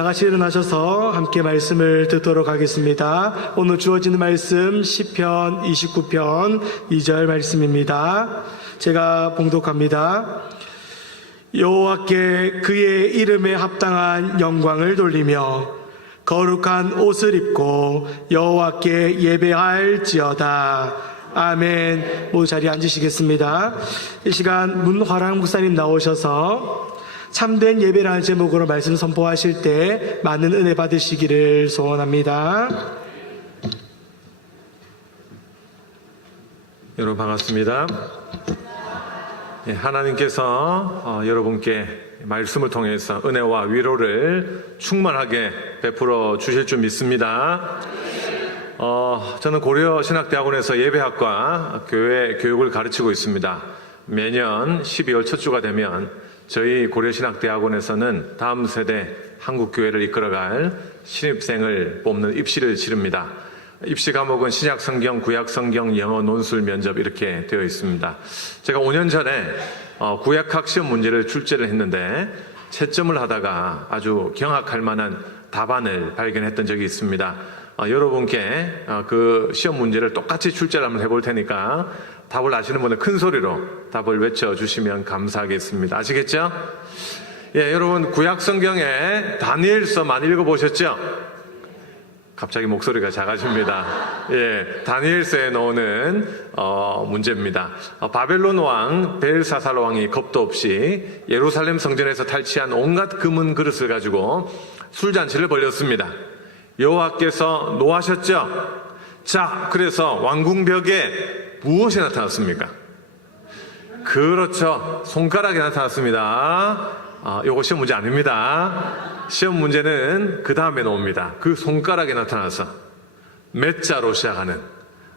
다 같이 일어나셔서 함께 말씀을 듣도록 하겠습니다. 오늘 주어지는 말씀 시편 29편 2절 말씀입니다. 제가 봉독합니다. 여호와께 그의 이름에 합당한 영광을 돌리며 거룩한 옷을 입고 여호와께 예배할지어다. 아멘. 모두 자리에 앉으시겠습니다. 이 시간 문화랑 목사님 나오셔서 참된 예배라는 제목으로 말씀 선포하실 때 많은 은혜 받으시기를 소원합니다. 여러분 반갑습니다. 하나님께서 여러분께 말씀을 통해서 은혜와 위로를 충만하게 베풀어 주실 줄 믿습니다. 저는 고려신학대학원에서 예배학과 교회 교육을 가르치고 있습니다. 매년 12월 첫 주가 되면 저희 고려신학대학원에서는 다음 세대 한국교회를 이끌어갈 신입생을 뽑는 입시를 치릅니다. 입시 과목은 신약성경, 구약성경, 영어, 논술, 면접 이렇게 되어 있습니다. 제가 5년 전에 구약학 시험 문제를 출제를 했는데 채점을 하다가 아주 경악할 만한 답안을 발견했던 적이 있습니다. 여러분께 그 시험 문제를 똑같이 출제를 한번 해볼 테니까 답을 아시는 분은 큰 소리로 답을 외쳐주시면 감사하겠습니다. 아시겠죠? 예, 여러분 구약성경에 다니엘서 많이 읽어보셨죠? 갑자기 목소리가 작아집니다. 예, 다니엘서에 나오는 문제입니다. 바벨론 왕 벨사살 왕이 겁도 없이 예루살렘 성전에서 탈취한 온갖 금은 그릇을 가지고 술잔치를 벌였습니다. 여호와께서 노하셨죠? 자, 그래서 왕궁벽에 무엇이 나타났습니까? 그렇죠. 손가락이 나타났습니다. 요거 시험 문제 아닙니다. 시험 문제는 그 다음에 나옵니다. 그 손가락이 나타나서 맷자로 시작하는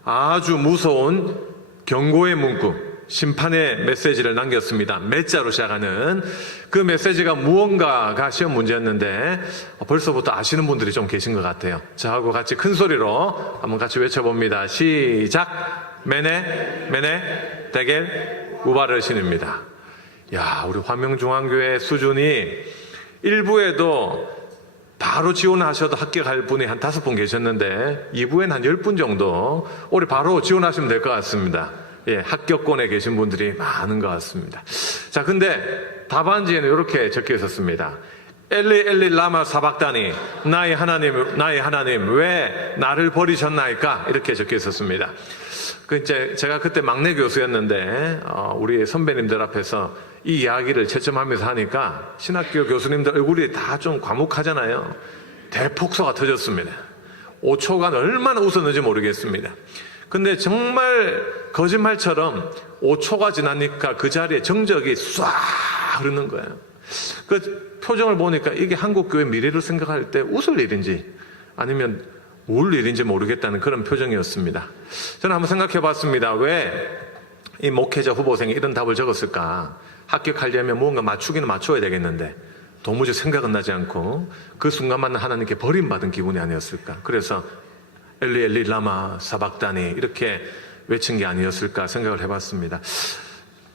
아주 무서운 경고의 문구, 심판의 메시지를 남겼습니다. 맷자로 시작하는 그 메시지가 무언가가 시험 문제였는데 벌써부터 아시는 분들이 좀 계신 것 같아요. 저하고 같이 큰 소리로 한번 같이 외쳐봅니다. 시작! 메네, 메네, 데겔, 우바르신입니다. 야, 우리 화명중앙교회 수준이 1부에도 바로 지원하셔도 합격할 분이 한 5분 계셨는데 2부엔 한 10분 정도 올해 바로 지원하시면 될 것 같습니다. 예, 합격권에 계신 분들이 많은 것 같습니다. 자, 근데 답안지에는 이렇게 적혀 있었습니다. 엘리 엘리 라마 사박다니, 나의 하나님 왜 나를 버리셨나이까? 이렇게 적혀 있었습니다. 제가 그때 막내 교수였는데 우리 선배님들 앞에서 이 이야기를 채점하면서 하니까 신학교 교수님들 얼굴이 다 좀 과묵하잖아요. 대폭소가 터졌습니다. 5초간 얼마나 웃었는지 모르겠습니다. 근데 정말 거짓말처럼 5초가 지나니까 그 자리에 정적이 쏴 흐르는 거예요. 그 표정을 보니까 이게 한국교회 미래를 생각할 때 웃을 일인지 아니면 울 일인지 모르겠다는 그런 표정이었습니다. 저는 한번 생각해 봤습니다. 왜 이 목회자 후보생이 이런 답을 적었을까? 합격하려면 무언가 맞추기는 맞춰야 되겠는데 도무지 생각은 나지 않고 그 순간만 하나님께 버림받은 기분이 아니었을까? 그래서 엘리 엘리 라마 사박다니 이렇게 외친 게 아니었을까 생각을 해봤습니다.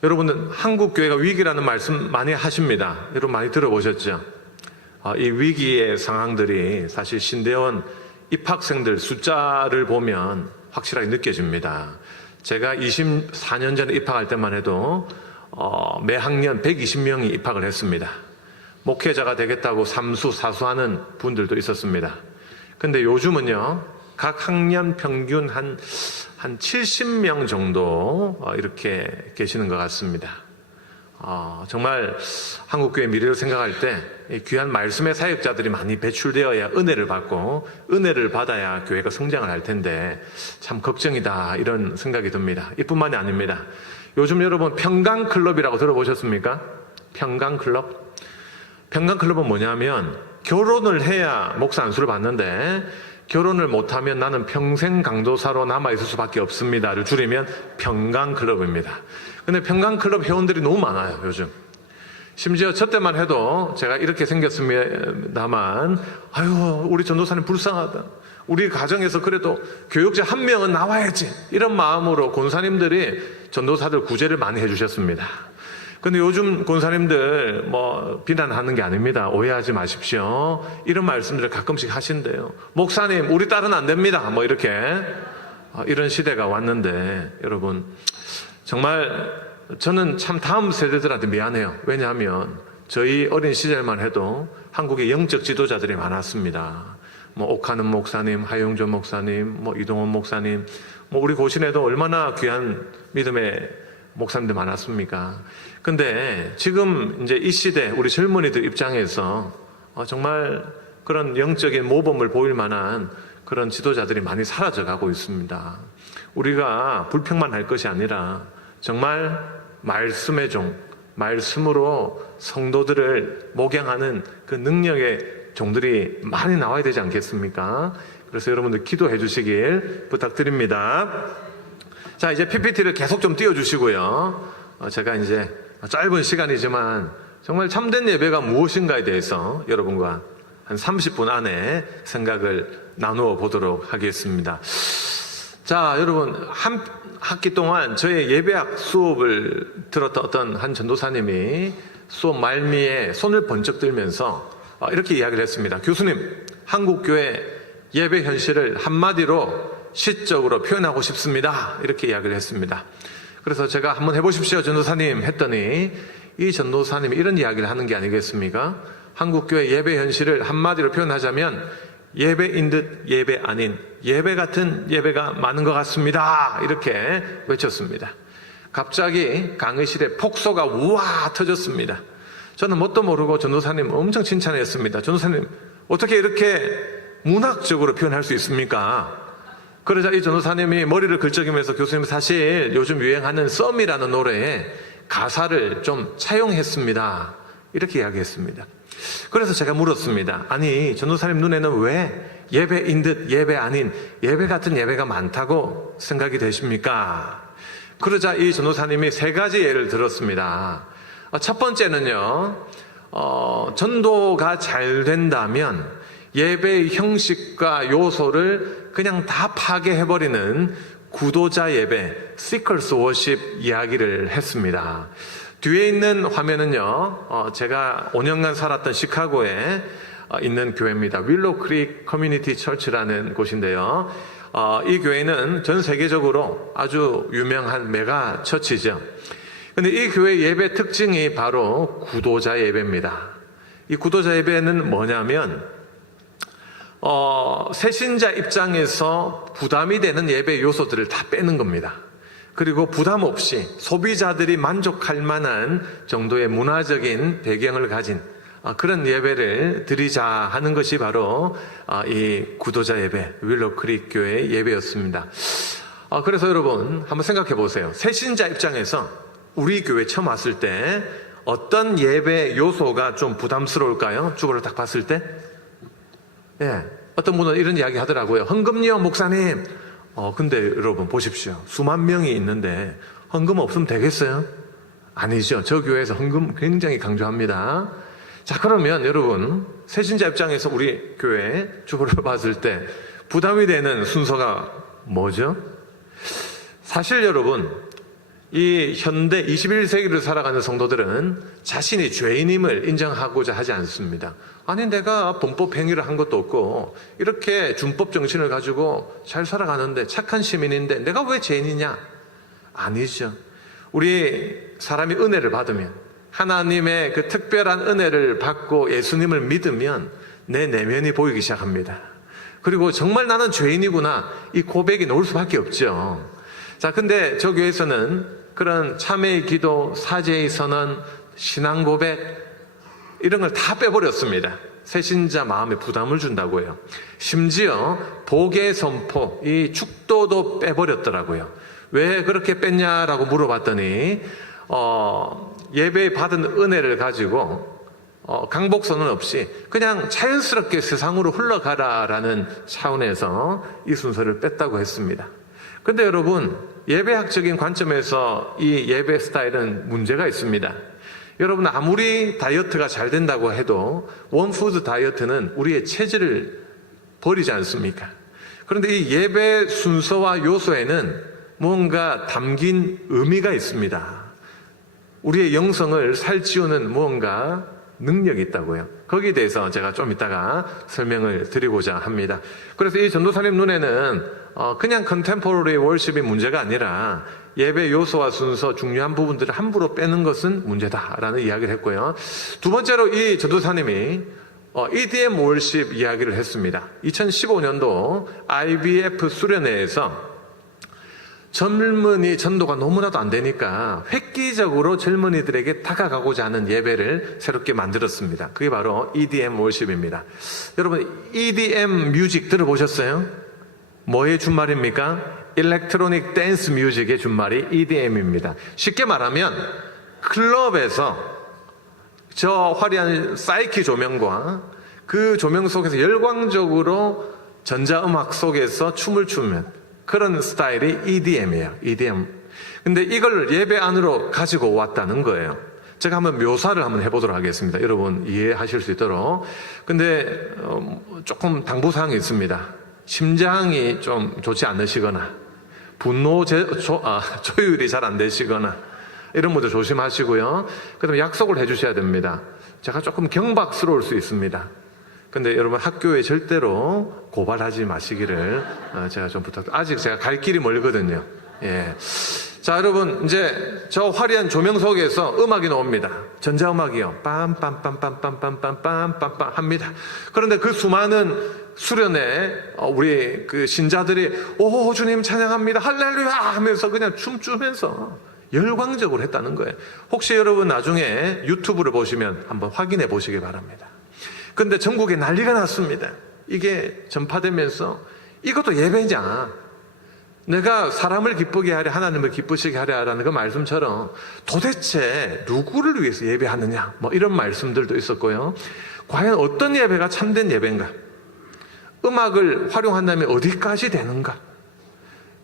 여러분은 한국교회가 위기라는 말씀 많이 하십니다. 여러분 많이 들어보셨죠? 이 위기의 상황들이 사실 신대원 입학생들 숫자를 보면 확실하게 느껴집니다. 제가 24년 전에 입학할 때만 해도 매 학년 120명이 입학을 했습니다. 목회자가 되겠다고 삼수, 사수하는 분들도 있었습니다. 근데 요즘은요, 각 학년 평균 한 70명 정도 이렇게 계시는 것 같습니다. 정말 한국교회 미래를 생각할 때 귀한 말씀의 사역자들이 많이 배출되어야 은혜를 받고 은혜를 받아야 교회가 성장을 할 텐데 참 걱정이다 이런 생각이 듭니다. 이뿐만이 아닙니다. 요즘 여러분 평강클럽이라고 들어보셨습니까? 평강클럽? 평강클럽은 뭐냐면 결혼을 해야 목사 안수를 받는데 결혼을 못하면 나는 평생 강도사로 남아있을 수밖에 없습니다를 줄이면 평강클럽입니다. 근데 평강클럽 회원들이 너무 많아요, 요즘. 심지어 저 때만 해도 제가 이렇게 생겼습니다만, 아유, 우리 전도사님 불쌍하다. 우리 가정에서 그래도 교육자 한 명은 나와야지. 이런 마음으로 권사님들이 전도사들 구제를 많이 해주셨습니다. 근데 요즘 권사님들 비난하는 게 아닙니다. 오해하지 마십시오. 이런 말씀들을 가끔씩 하신대요. 목사님, 우리 딸은 안 됩니다. 이렇게. 이런 시대가 왔는데, 여러분, 정말 저는 참 다음 세대들한테 미안해요. 왜냐하면 저희 어린 시절만 해도 한국에 영적 지도자들이 많았습니다. 옥하는 목사님, 하용조 목사님, 이동원 목사님, 우리 고신에도 얼마나 귀한 믿음의 목사님들 많았습니까? 근데 지금 이제 이 시대 우리 젊은이들 입장에서 정말 그런 영적인 모범을 보일 만한 그런 지도자들이 많이 사라져 가고 있습니다. 우리가 불평만 할 것이 아니라 정말 말씀의 종, 말씀으로 성도들을 목양하는 그 능력의 종들이 많이 나와야 되지 않겠습니까? 그래서 여러분들 기도해 주시길 부탁드립니다. 자, 이제 PPT를 계속 좀 띄워주시고요. 제가 이제 짧은 시간이지만 정말 참된 예배가 무엇인가에 대해서 여러분과 한 30분 안에 생각을 나누어 보도록 하겠습니다. 자, 여러분, 한 학기 동안 저의 예배학 수업을 들었던 어떤 한 전도사님이 수업 말미에 손을 번쩍 들면서 이렇게 이야기를 했습니다. 교수님, 한국교회 예배 현실을 한마디로 시적으로 표현하고 싶습니다. 이렇게 이야기를 했습니다. 그래서 제가 한번 해보십시오, 전도사님 했더니 이 전도사님이 이런 이야기를 하는 게 아니겠습니까? 한국교회 예배 현실을 한마디로 표현하자면 예배인 듯 예배 아닌 예배 같은 예배가 많은 것 같습니다. 이렇게 외쳤습니다. 갑자기 강의실에 폭소가 우와 터졌습니다. 저는 뭣도 모르고 전도사님 엄청 칭찬했습니다. 전도사님 어떻게 이렇게 문학적으로 표현할 수 있습니까? 그러자 이 전도사님이 머리를 긁적이면서 교수님 사실 요즘 유행하는 썸이라는 노래에 가사를 좀 차용했습니다. 이렇게 이야기했습니다. 그래서 제가 물었습니다. 아니, 전도사님 눈에는 왜 예배인 듯 예배 아닌 예배 같은 예배가 많다고 생각이 되십니까? 그러자 이 전도사님이 세 가지 예를 들었습니다. 첫 번째는요, 전도가 잘 된다면 예배의 형식과 요소를 그냥 다 파괴해버리는 구도자 예배, Seekers Worship 이야기를 했습니다. 뒤에 있는 화면은요, 제가 5년간 살았던 시카고에 있는 교회입니다. 윌로우 크릭 커뮤니티 처치라는 곳인데요. 이 교회는 전 세계적으로 아주 유명한 메가 처치죠. 근데 이 교회 예배 특징이 바로 구도자 예배입니다. 이 구도자 예배는 뭐냐면, 새신자 입장에서 부담이 되는 예배 요소들을 다 빼는 겁니다. 그리고 부담 없이 소비자들이 만족할 만한 정도의 문화적인 배경을 가진 그런 예배를 드리자 하는 것이 바로 이 구도자 예배, 윌로우 크릭 교회의 예배였습니다. 그래서 여러분 한번 생각해 보세요. 새신자 입장에서 우리 교회 처음 왔을 때 어떤 예배 요소가 좀 부담스러울까요? 주보를 딱 봤을 때? 예, 어떤 분은 이런 이야기 하더라고요. 헌금요, 목사님. 근데 여러분 보십시오. 수만 명이 있는데 헌금 없으면 되겠어요? 아니죠. 저 교회에서 헌금 굉장히 강조합니다. 자, 그러면 여러분, 새신자 입장에서 우리 교회 주보를 봤을 때 부담이 되는 순서가 뭐죠? 사실 여러분, 이 현대 21세기를 살아가는 성도들은 자신이 죄인임을 인정하고자 하지 않습니다. 아니, 내가 범법 행위를 한 것도 없고 이렇게 준법 정신을 가지고 잘 살아가는데 착한 시민인데 내가 왜 죄인이냐? 아니죠. 우리 사람이 은혜를 받으면, 하나님의 그 특별한 은혜를 받고 예수님을 믿으면 내 내면이 보이기 시작합니다. 그리고 정말 나는 죄인이구나, 이 고백이 나올 수밖에 없죠. 자, 근데 저 교회에서는 그런 참회의 기도, 사죄의 선언, 신앙 고백 이런 걸 다 빼버렸습니다. 새신자 마음에 부담을 준다고요. 심지어 복의 선포, 이 축도도 빼버렸더라고요. 왜 그렇게 뺐냐라고 물어봤더니 예배 받은 은혜를 가지고 강복선언 없이 그냥 자연스럽게 세상으로 흘러가라라는 차원에서 이 순서를 뺐다고 했습니다. 근데 여러분, 예배학적인 관점에서 이 예배 스타일은 문제가 있습니다. 여러분, 아무리 다이어트가 잘 된다고 해도 원푸드 다이어트는 우리의 체질을 버리지 않습니까? 그런데 이 예배 순서와 요소에는 뭔가 담긴 의미가 있습니다. 우리의 영성을 살찌우는 무언가 능력이 있다고요. 거기에 대해서 제가 좀 이따가 설명을 드리고자 합니다. 그래서 이 전도사님 눈에는 그냥 컨템포러리 월십이 문제가 아니라 예배 요소와 순서 중요한 부분들을 함부로 빼는 것은 문제다라는 이야기를 했고요. 두 번째로 이 전도사님이 EDM 월십 이야기를 했습니다. 2015년도 IBF 수련회에서 젊은이 전도가 너무나도 안 되니까 획기적으로 젊은이들에게 다가가고자 하는 예배를 새롭게 만들었습니다. 그게 바로 EDM 월십입니다. 여러분, EDM 뮤직 들어보셨어요? 뭐의 준말입니까? 일렉트로닉 댄스 뮤직의 준말이 EDM입니다. 쉽게 말하면 클럽에서 저 화려한 사이키 조명과 그 조명 속에서 열광적으로 전자음악 속에서 춤을 추면 그런 스타일이 EDM이에요. EDM. 근데 이걸 예배 안으로 가지고 왔다는 거예요. 제가 한번 묘사를 한번 해보도록 하겠습니다. 여러분 이해하실 수 있도록. 근데 조금 당부사항이 있습니다. 심장이 좀 좋지 않으시거나 분노 조율이 잘 안 되시거나 이런 분들 조심하시고요. 그다음에 약속을 해주셔야 됩니다. 제가 조금 경박스러울 수 있습니다. 근데 여러분 학교에 절대로 고발하지 마시기를 제가 좀 부탁드립니다. 아직 제가 갈 길이 멀거든요. 예. 자, 여러분 이제 저 화려한 조명 속에서 음악이 나옵니다. 전자음악이요. 빰빰빰빰빰빰빰빰빰빰 합니다. 그런데 그 수많은 수련회 우리 그 신자들이 오 주님 찬양합니다. 할렐루야 하면서 그냥 춤추면서 열광적으로 했다는 거예요. 혹시 여러분 나중에 유튜브를 보시면 한번 확인해 보시기 바랍니다. 근데 전국에 난리가 났습니다. 이게 전파되면서 이것도 예배냐? 내가 사람을 기쁘게 하려 하나님을 기쁘시게 하려라는 그 말씀처럼 도대체 누구를 위해서 예배하느냐? 뭐 이런 말씀들도 있었고요. 과연 어떤 예배가 참된 예배인가? 음악을 활용한다면 어디까지 되는가?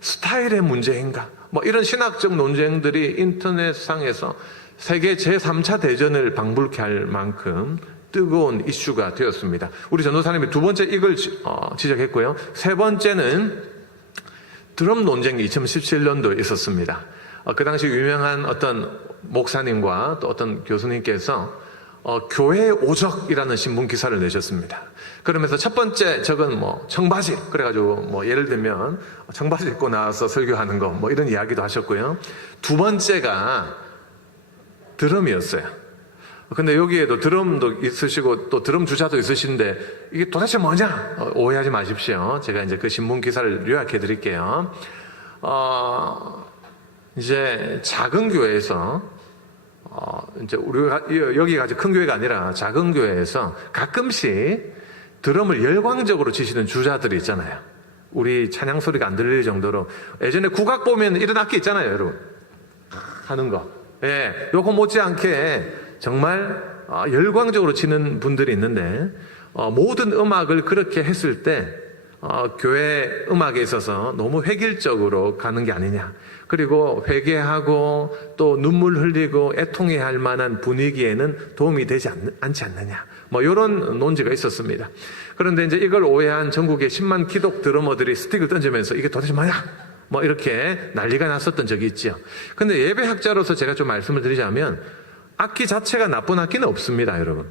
스타일의 문제인가? 뭐 이런 신학적 논쟁들이 인터넷상에서 세계 제3차 대전을 방불케 할 만큼 뜨거운 이슈가 되었습니다. 우리 전도사님이 두 번째 이걸 지적했고요. 세 번째는 드럼 논쟁이 2017년도에 있었습니다. 그 당시 유명한 어떤 목사님과 또 어떤 교수님께서 교회 오적이라는 신문 기사를 내셨습니다. 그러면서 첫 번째 적은 뭐 청바지 그래가지고 뭐 예를 들면 청바지 입고 나와서 설교하는 거 뭐 이런 이야기도 하셨고요. 두 번째가 드럼이었어요. 근데 여기에도 드럼도 있으시고 또 드럼 주자도 있으신데 이게 도대체 뭐냐? 오해하지 마십시오. 제가 이제 그 신문 기사를 요약해 드릴게요. 이제 작은 교회에서 이제 우리가 여기가 아주 큰 교회가 아니라 작은 교회에서 가끔씩 드럼을 열광적으로 치시는 주자들이 있잖아요. 우리 찬양 소리가 안 들릴 정도로 예전에 국악 보면 이런 악기 있잖아요, 여러분. 하는 거. 예, 요거 못지않게 정말 열광적으로 치는 분들이 있는데 모든 음악을 그렇게 했을 때 교회 음악에 있어서 너무 획일적으로 가는 게 아니냐. 그리고 회개하고 또 눈물 흘리고 애통해야 할 만한 분위기에는 도움이 되지 않지 않느냐. 뭐 이런 논지가 있었습니다. 그런데 이제 이걸 오해한 전국의 10만 기독 드러머들이 스틱을 던지면서 이게 도대체 뭐냐? 뭐 이렇게 난리가 났었던 적이 있죠. 근데 예배학자로서 제가 좀 말씀을 드리자면 악기 자체가 나쁜 악기는 없습니다, 여러분.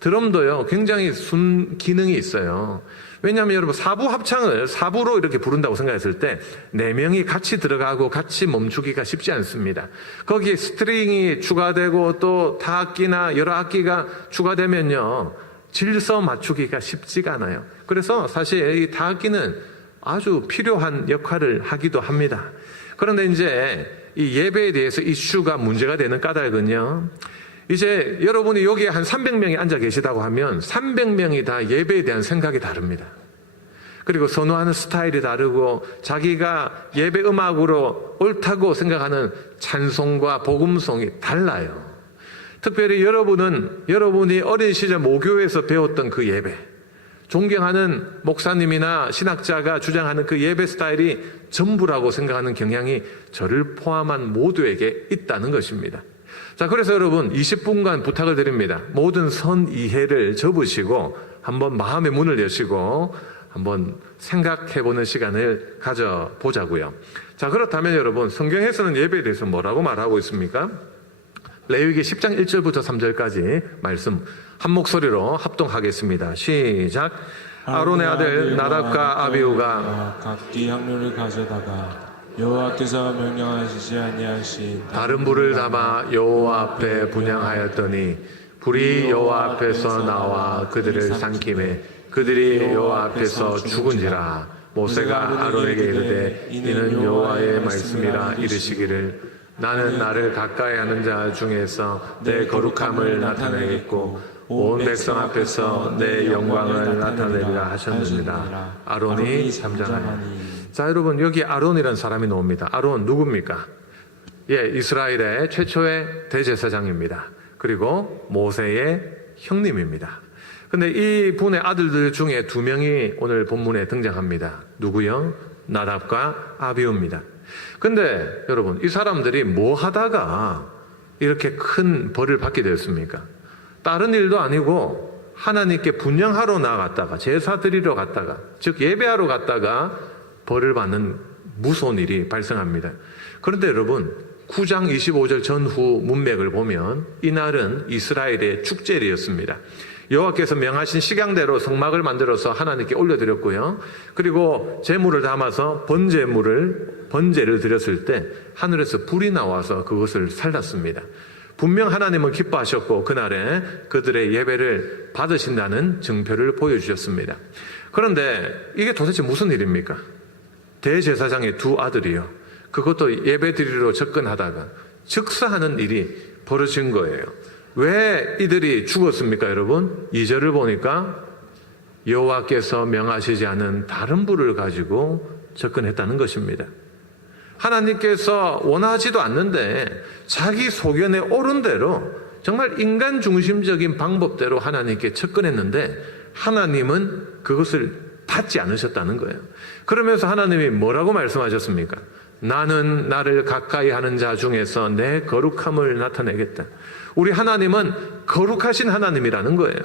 드럼도요, 굉장히 순 기능이 있어요. 왜냐하면 여러분, 사부 합창을 사부로 이렇게 부른다고 생각했을 때, 4명이 같이 들어가고 같이 멈추기가 쉽지 않습니다. 거기에 스트링이 추가되고 또 타악기나 여러 악기가 추가되면요, 질서 맞추기가 쉽지가 않아요. 그래서 사실 이 타악기는 아주 필요한 역할을 하기도 합니다. 그런데 이제 이 예배에 대해서 이슈가 문제가 되는 까닭은요, 이제 여러분이 여기에 한 300명이 앉아 계시다고 하면 300명이 다 예배에 대한 생각이 다릅니다. 그리고 선호하는 스타일이 다르고 자기가 예배 음악으로 옳다고 생각하는 찬송과 복음송이 달라요. 특별히 여러분이 어린 시절 모교에서 배웠던 그 예배, 존경하는 목사님이나 신학자가 주장하는 그 예배 스타일이 전부라고 생각하는 경향이 저를 포함한 모두에게 있다는 것입니다. 자, 그래서 여러분 20분간 부탁을 드립니다. 모든 선이해를 접으시고 한번 마음의 문을 여시고 한번 생각해보는 시간을 가져보자고요. 자, 그렇다면 여러분 성경에서는 예배에 대해서 뭐라고 말하고 있습니까? 레위기 10장 1절부터 3절까지 말씀 한 목소리로 합동하겠습니다. 시작. 아론의 아들 나답과 아비후가 각기 향료를 가져다가 여호와께서 명령하시지 아니하신 다른 불을 담아 여호와 앞에 분향하였더니 불이 여호와 앞에서 나와 그들을 삼키매 그들이 여호와 앞에서 죽은지라. 모세가 아론에게 이르되 이는 여호와의 말씀이라 이르시기를 나는 나를 가까이 하는 자 중에서 내 거룩함을 나타내겠고 온 백성 앞에서 내 영광을 나타내리라 하셨느니라. 아론이 잠잠하니. 자, 여러분, 여기 아론이라는 사람이 나옵니다. 아론 누굽니까? 예, 이스라엘의 최초의 대제사장입니다. 그리고 모세의 형님입니다. 근데 이 분의 아들들 중에 두 명이 오늘 본문에 등장합니다. 누구요? 나답과 아비후입니다. 근데 여러분, 이 사람들이 뭐 하다가 이렇게 큰 벌을 받게 되었습니까? 다른 일도 아니고 하나님께 분향하러 나갔다가 제사 드리러 갔다가 즉 예배하러 갔다가 벌을 받는 무서운 일이 발생합니다. 그런데 여러분 9장 25절 전후 문맥을 보면 이날은 이스라엘의 축제일이었습니다. 여호와께서 명하신 식양대로 성막을 만들어서 하나님께 올려드렸고요. 그리고 제물을 담아서 번제를 드렸을 때 하늘에서 불이 나와서 그것을 살랐습니다. 분명 하나님은 기뻐하셨고 그날에 그들의 예배를 받으신다는 증표를 보여주셨습니다. 그런데 이게 도대체 무슨 일입니까? 대제사장의 두 아들이요. 그것도 예배 드리러 접근하다가 즉사하는 일이 벌어진 거예요. 왜 이들이 죽었습니까, 여러분? 2절을 보니까 여호와께서 명하시지 않은 다른 불을 가지고 접근했다는 것입니다. 하나님께서 원하지도 않는데 자기 소견에 옳은 대로 정말 인간 중심적인 방법대로 하나님께 접근했는데 하나님은 그것을 받지 않으셨다는 거예요. 그러면서 하나님이 뭐라고 말씀하셨습니까? 나는 나를 가까이 하는 자 중에서 내 거룩함을 나타내겠다. 우리 하나님은 거룩하신 하나님이라는 거예요.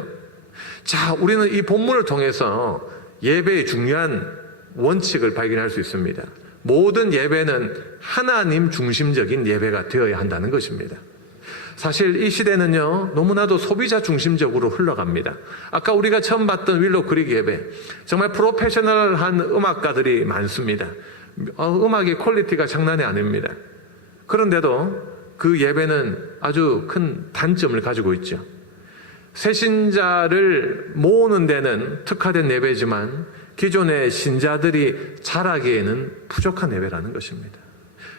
자, 우리는 이 본문을 통해서 예배의 중요한 원칙을 발견할 수 있습니다. 모든 예배는 하나님 중심적인 예배가 되어야 한다는 것입니다. 사실 이 시대는요, 너무나도 소비자 중심적으로 흘러갑니다. 아까 우리가 처음 봤던 윌로우 크릭 예배, 정말 프로페셔널한 음악가들이 많습니다. 음악의 퀄리티가 장난이 아닙니다. 그런데도 그 예배는 아주 큰 단점을 가지고 있죠. 새신자를 모으는 데는 특화된 예배지만 기존의 신자들이 자라기에는 부족한 예배라는 것입니다.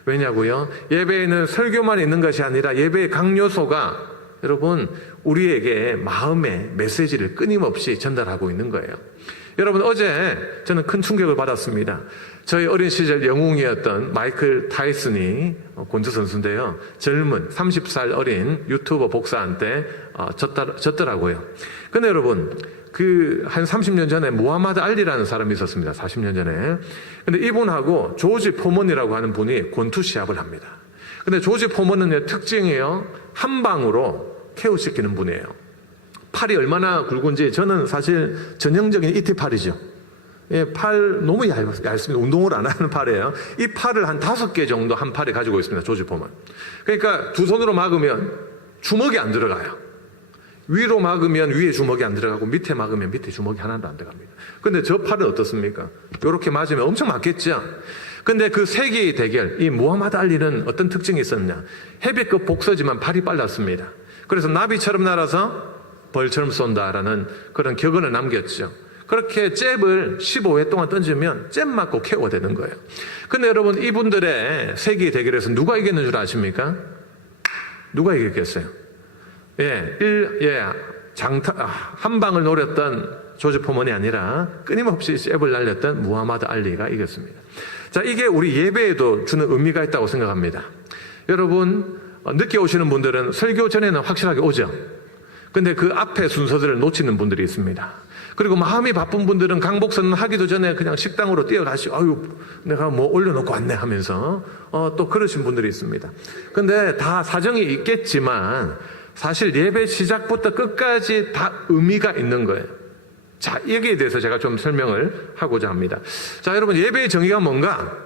왜냐고요? 예배에는 설교만 있는 것이 아니라 예배의 각 요소가 여러분 우리에게 마음의 메시지를 끊임없이 전달하고 있는 거예요. 여러분 어제 저는 큰 충격을 받았습니다. 저희 어린 시절 영웅이었던 마이클 타이슨이 권투 선수인데요. 젊은 30살 어린 유튜버 복사한테 졌더라고요. 근데 여러분 한 30년 전에 무하마드 알리라는 사람이 있었습니다. 40년 전에. 근데 이분하고 조지 포먼이라고 하는 분이 권투 시합을 합니다. 근데 조지 포먼은 특징이에요. 한 방으로 KO시키는 분이에요. 팔이 얼마나 굵은지 저는 사실 전형적인 이티팔이죠. 예, 팔 너무 얇습니다. 운동을 안 하는 팔이에요. 이 팔을 한 5개 정도 한 팔에 가지고 있습니다. 조지 포먼. 그러니까 두 손으로 막으면 주먹이 안 들어가요. 위로 막으면 위에 주먹이 안 들어가고 밑에 막으면 밑에 주먹이 하나도 안 들어갑니다. 근데 저 팔은 어떻습니까? 이렇게 맞으면 엄청 맞겠죠? 근데 그 세계의 대결, 이 무하마드 알리는 어떤 특징이 있었냐? 헤비급 복서지만 발이 빨랐습니다. 그래서 나비처럼 날아서 벌처럼 쏜다라는 그런 격언을 남겼죠. 그렇게 잽을 15회 동안 던지면 잽 맞고 KO가 되는 거예요. 근데 여러분 이분들의 세계의 대결에서 누가 이겼는 줄 아십니까? 누가 이겼겠어요? 한 방을 노렸던 조지 포먼이 아니라 끊임없이 잽을 날렸던 무하마드 알리가 이겼습니다. 자, 이게 우리 예배에도 주는 의미가 있다고 생각합니다. 여러분, 늦게 오시는 분들은 설교 전에는 확실하게 오죠. 근데 그 앞에 순서들을 놓치는 분들이 있습니다. 그리고 마음이 바쁜 분들은 강복선 하기도 전에 그냥 식당으로 뛰어가시고, 아유, 내가 뭐 올려놓고 왔네 하면서, 또 그러신 분들이 있습니다. 근데 다 사정이 있겠지만, 사실 예배 시작부터 끝까지 다 의미가 있는 거예요. 자, 여기에 대해서 제가 좀 설명을 하고자 합니다. 자, 여러분, 예배의 정의가 뭔가?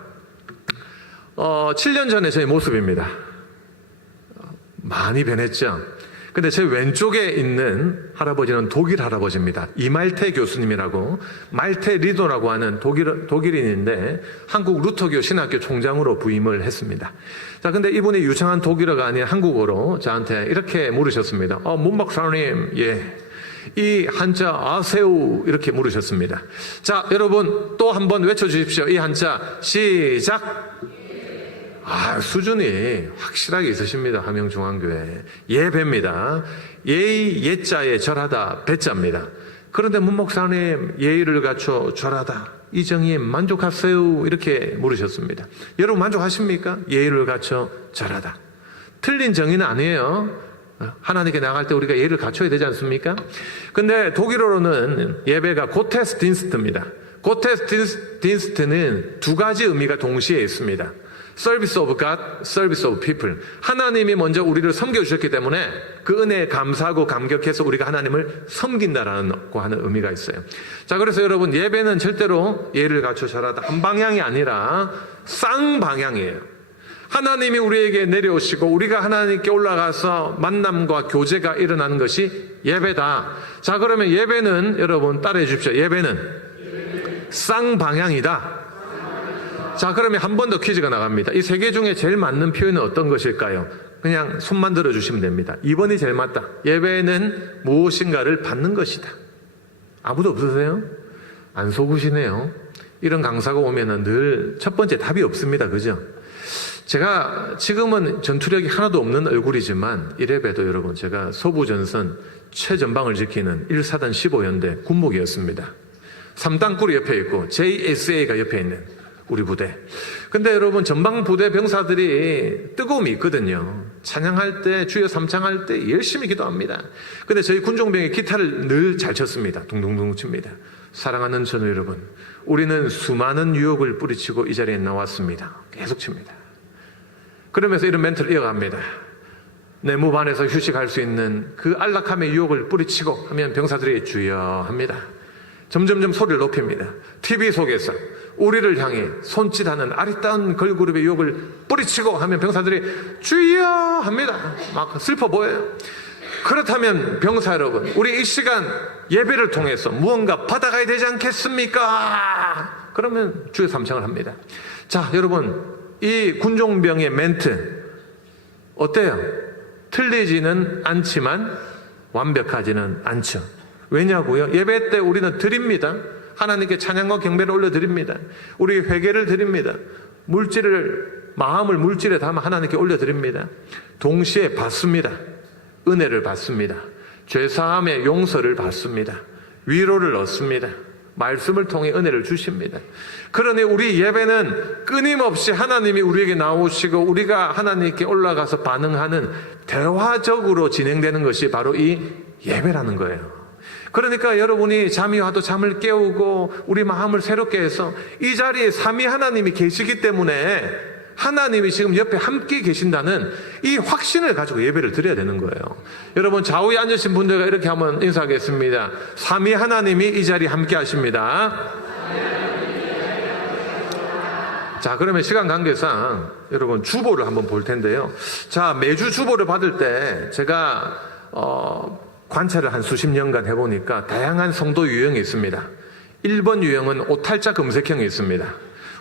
7년 전에 저의 모습입니다. 많이 변했죠. 근데 제 왼쪽에 있는 할아버지는 독일 할아버지입니다. 이말테 교수님이라고, 말테 리도라고 하는 독일인인데 한국 루터교 신학교 총장으로 부임을 했습니다. 자, 근데 이분이 유창한 독일어가 아닌 한국어로 저한테 이렇게 물으셨습니다. 문 목사님, 예. 이 한자 아세요? 이렇게 물으셨습니다. 자, 여러분 또 한번 외쳐주십시오. 이 한자 시작. 수준이 확실하게 있으십니다. 함영중앙교회. 예배입니다. 예의 예자에 절하다 배자입니다. 그런데 문 목사님, 예의를 갖춰 절하다, 이 정의에 만족하세요? 이렇게 물으셨습니다. 여러분 만족하십니까? 예의를 갖춰 절하다. 틀린 정의는 아니에요. 하나님께 나갈 때 우리가 예의를 갖춰야 되지 않습니까? 근데 독일어로는 예배가 고테스딘스트입니다. 고테스딘스트는 두 가지 의미가 동시에 있습니다. Service of God, Service of People. 하나님이 먼저 우리를 섬겨주셨기 때문에 그 은혜에 감사하고 감격해서 우리가 하나님을 섬긴다라는 하는 의미가 있어요. 자, 그래서 여러분 예배는 절대로 예를 갖춰 잘하다 한 방향이 아니라 쌍방향이에요. 하나님이 우리에게 내려오시고 우리가 하나님께 올라가서 만남과 교제가 일어나는 것이 예배다. 자, 그러면 예배는 여러분 따라해 주십시오. 예배는 쌍방향이다. 자, 그러면 한 번 더 퀴즈가 나갑니다. 이 세 개 중에 제일 맞는 표현은 어떤 것일까요? 그냥 손만 들어주시면 됩니다. 2번이 제일 맞다. 예배는 무엇인가를 받는 것이다. 아무도 없으세요? 안 속으시네요. 이런 강사가 오면은 늘 첫 번째 답이 없습니다. 그죠? 제가 지금은 전투력이 하나도 없는 얼굴이지만 이래봬도 여러분 제가 서부전선 최전방을 지키는 1사단 15연대 군목이었습니다. 3단구리 옆에 있고 JSA가 옆에 있는 우리 부대. 근데 여러분 전방 부대 병사들이 뜨거움이 있거든요. 찬양할 때, 주여 삼창할 때 열심히 기도합니다. 근데 저희 군종병이 기타를 늘 잘 쳤습니다. 둥둥둥 칩니다. 사랑하는 전우 여러분, 우리는 수많은 유혹을 뿌리치고 이 자리에 나왔습니다. 계속 칩니다. 그러면서 이런 멘트를 이어갑니다. 내무반에서 휴식할 수 있는 그 안락함의 유혹을 뿌리치고 하면 병사들이 주여 합니다. 점점점 소리를 높입니다. TV 속에서 우리를 향해 손짓하는 아리따운 걸그룹의 유혹을 뿌리치고 하면 병사들이 주여 합니다. 막 슬퍼 보여요. 그렇다면 병사 여러분, 우리 이 시간 예배를 통해서 무언가 받아가야 되지 않겠습니까? 그러면 주여 삼창을 합니다. 자, 여러분, 이 군종병의 멘트 어때요? 틀리지는 않지만 완벽하지는 않죠. 왜냐고요? 예배 때 우리는 드립니다. 하나님께 찬양과 경배를 올려드립니다. 우리 회개를 드립니다. 마음을 물질에 담아 하나님께 올려드립니다. 동시에 받습니다. 은혜를 받습니다. 죄사함의 용서를 받습니다. 위로를 얻습니다. 말씀을 통해 은혜를 주십니다. 그러니 우리 예배는 끊임없이 하나님이 우리에게 나오시고 우리가 하나님께 올라가서 반응하는 대화적으로 진행되는 것이 바로 이 예배라는 거예요. 그러니까 여러분이 잠이 와도 잠을 깨우고 우리 마음을 새롭게 해서 이 자리에 삼위 하나님이 계시기 때문에 하나님이 지금 옆에 함께 계신다는 이 확신을 가지고 예배를 드려야 되는 거예요. 여러분 좌우에 앉으신 분들과 이렇게 한번 인사하겠습니다. 삼위 하나님이 이 자리에 함께 하십니다. 자, 그러면 시간 관계상 여러분 주보를 한번 볼 텐데요. 자, 매주 주보를 받을 때 제가 관찰을 한 수십 년간 해보니까 다양한 성도 유형이 있습니다. 1번 유형은 오탈자 검색형이 있습니다.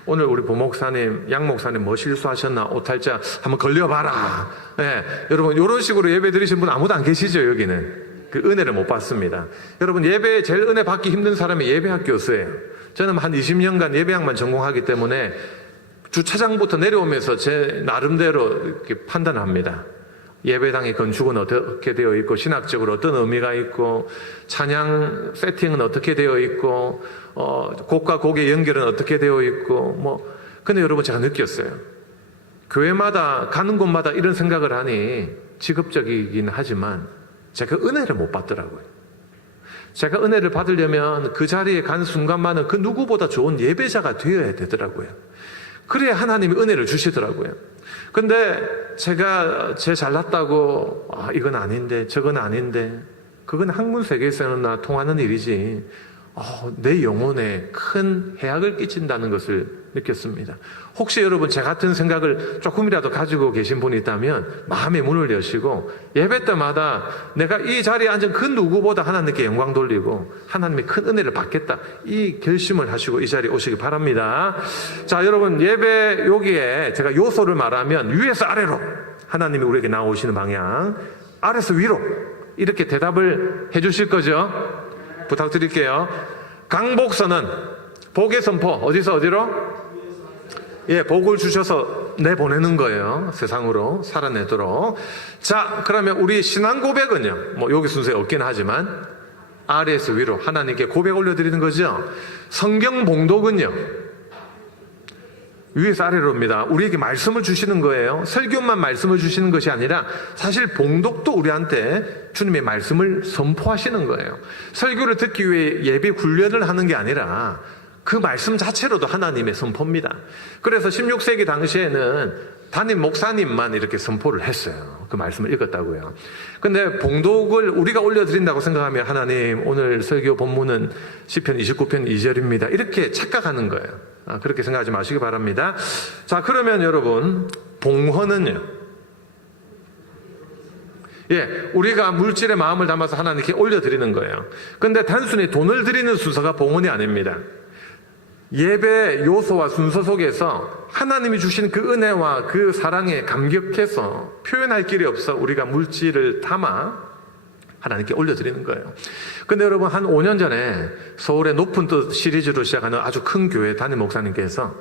오늘 우리 부목사님, 양목사님 뭐 실수하셨나 오탈자 한번 걸려봐라. 네, 여러분 이런 식으로 예배 드리신 분 아무도 안 계시죠? 여기는 그 은혜를 못 받습니다. 여러분 예배에 제일 은혜 받기 힘든 사람이 예배학 교수예요. 저는 한 20년간 예배학만 전공하기 때문에 주차장부터 내려오면서 제 나름대로 이렇게 판단합니다. 예배당의 건축은 어떻게 되어 있고 신학적으로 어떤 의미가 있고 찬양 세팅은 어떻게 되어 있고 곡과 곡의 연결은 어떻게 되어 있고 근데 여러분 제가 느꼈어요. 교회마다 가는 곳마다 이런 생각을 하니 직업적이긴 하지만 제가 은혜를 못 받더라고요. 제가 은혜를 받으려면 그 자리에 간 순간만은 그 누구보다 좋은 예배자가 되어야 되더라고요. 그래야 하나님이 은혜를 주시더라고요. 근데 제가 제 잘났다고 이건 아닌데 저건 아닌데 그건 학문 세계에서는 통하는 일이지 내 영혼에 큰 해악을 끼친다는 것을 느꼈습니다. 혹시 여러분 제 같은 생각을 조금이라도 가지고 계신 분이 있다면 마음의 문을 여시고 예배 때마다 내가 이 자리에 앉은 그 누구보다 하나님께 영광 돌리고 하나님의 큰 은혜를 받겠다, 이 결심을 하시고 이 자리에 오시기 바랍니다. 자, 여러분, 예배 여기에 제가 요소를 말하면 위에서 아래로 하나님이 우리에게 나오시는 방향, 아래에서 위로 이렇게 대답을 해 주실 거죠? 부탁드릴게요. 강복선은 복의 선포, 어디서 어디로? 예, 복을 주셔서 내보내는 거예요. 세상으로 살아내도록. 자, 그러면 우리 신앙 고백은요, 뭐 여기 순서에 없긴 하지만 아래에서 위로 하나님께 고백 올려드리는 거죠. 성경 봉독은요, 위에서 아래로입니다. 우리에게 말씀을 주시는 거예요. 설교만 말씀을 주시는 것이 아니라 사실 봉독도 우리한테 주님의 말씀을 선포하시는 거예요. 설교를 듣기 위해 예비 훈련을 하는 게 아니라 그 말씀 자체로도 하나님의 선포입니다. 그래서 16세기 당시에는 담임 목사님만 이렇게 선포를 했어요. 그 말씀을 읽었다고요. 근데 봉독을 우리가 올려드린다고 생각하면 하나님, 오늘 설교 본문은 시편 29편 2절입니다. 이렇게 착각하는 거예요. 그렇게 생각하지 마시기 바랍니다. 자, 그러면 여러분, 봉헌은요, 예, 우리가 물질의 마음을 담아서 하나님께 올려드리는 거예요. 근데 단순히 돈을 드리는 순서가 봉헌이 아닙니다. 예배 요소와 순서 속에서 하나님이 주신 그 은혜와 그 사랑에 감격해서 표현할 길이 없어 우리가 물질을 담아 하나님께 올려드리는 거예요. 근데 여러분, 한 5년 전에 서울의 높은 뜻 시리즈로 시작하는 아주 큰 교회 담임 목사님께서